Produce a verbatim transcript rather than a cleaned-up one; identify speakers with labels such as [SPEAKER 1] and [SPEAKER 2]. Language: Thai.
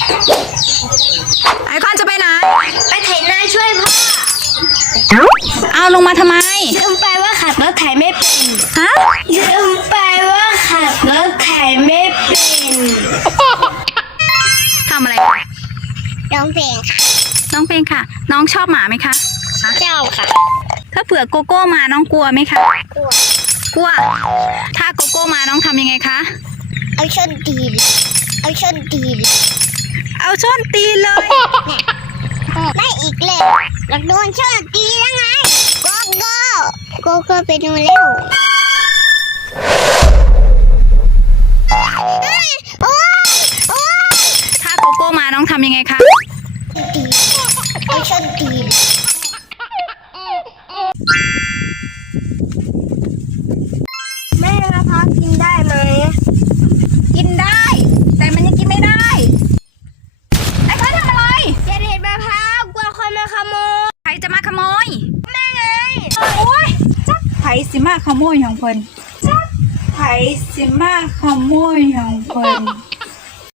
[SPEAKER 1] ไอคอนจะไปไหน
[SPEAKER 2] ไปไถนาช่วยพ่อ
[SPEAKER 1] เอาลงมาทำไม
[SPEAKER 2] ลืมไปว่าขับรถไถไม่เป็น
[SPEAKER 1] ฮะ
[SPEAKER 2] ลืมไปว่าขับรถไถไม่เป็น
[SPEAKER 1] ทำอะไร
[SPEAKER 2] ร้องเพลงค่ะ
[SPEAKER 1] น้องเพลงค่ะ น้องชอบหมาไหมคะ
[SPEAKER 2] ชอบค่ะ
[SPEAKER 1] ถ้าเผื่อโกโก้มาน้องกลัวไหมคะ
[SPEAKER 2] กลัว
[SPEAKER 1] กลัวถ้าโกโก้มาน้องทำยังไงคะ
[SPEAKER 2] เอาช้อนตีนเอาช้อนตีน
[SPEAKER 1] เอาช้อนตีเลย
[SPEAKER 2] ได้อีกเลยหลักโดนช้อนตีแล้วไงโกโก้โกโก้ไปดูเร็ว
[SPEAKER 1] ถ้าโกโก้มาน้องทำยังไงคะ
[SPEAKER 2] ตีเอาช้อนตีนแม่มะพร้าวกินได้ไหม
[SPEAKER 1] กินได้แต่มันยังกินไม่ได้ไอ้พ่อทำอะไร
[SPEAKER 2] จะเด็ดมะพร้าวกลัวคนมาขโมย
[SPEAKER 1] ใครจะมาขโมย
[SPEAKER 2] แม่ไง
[SPEAKER 1] โอ้ยจักไผสิมาขโมยของเพิ่นจักไผสิมาขโมยของเพิ่น